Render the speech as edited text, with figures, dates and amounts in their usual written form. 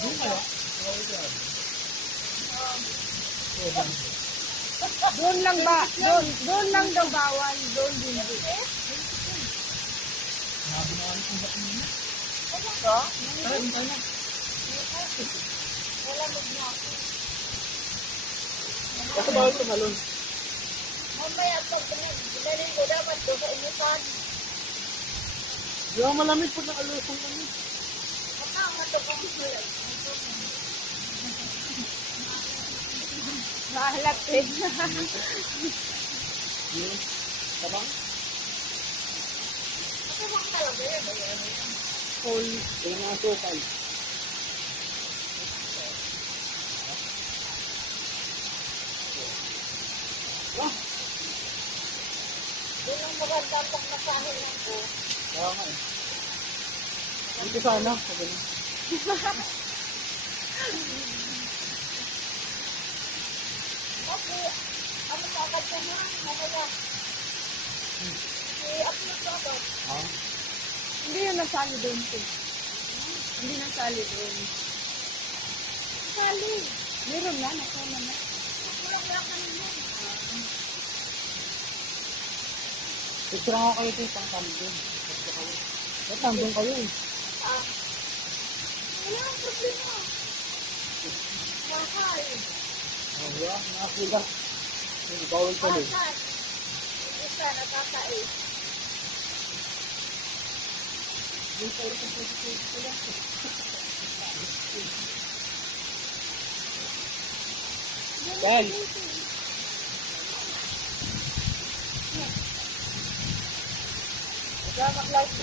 Doon kaya? Doon lang ba? Doon lang daw bawal. Doon din. Sabi na kami kung bakit nila. Ito? Tara, hintay na. Wala na ako. Kasi bawal tumalon. Mamaya pag pinanin ko dapat doon sa inupan. Di ba malamig pag nakalusong kami? Matama to kung sulat. Mahalapit. Yun. Tabang? Tabang talaga yan. All. Kaya nga sukal. Ah, Doon ang maganda pag nasahin ako. kaya nga eh. Dito sana. Sabi na. Okay. Ano sa agad ka na? Mamaya. I-upload ko ako. Ah, Hindi yun nasali doon ko. Hindi nasali doon. Nasali. Meron na. Nasali na. Wala ka naman. picture nga kayo dito pang kambing. Picture kayo. Ba't nandun kayo eh? Wala ang problema. Mahal. Oh, yeah. Nakasila. Bawal pala eh. Mahal. Isa nakakait. Yan. Magkakaklaus.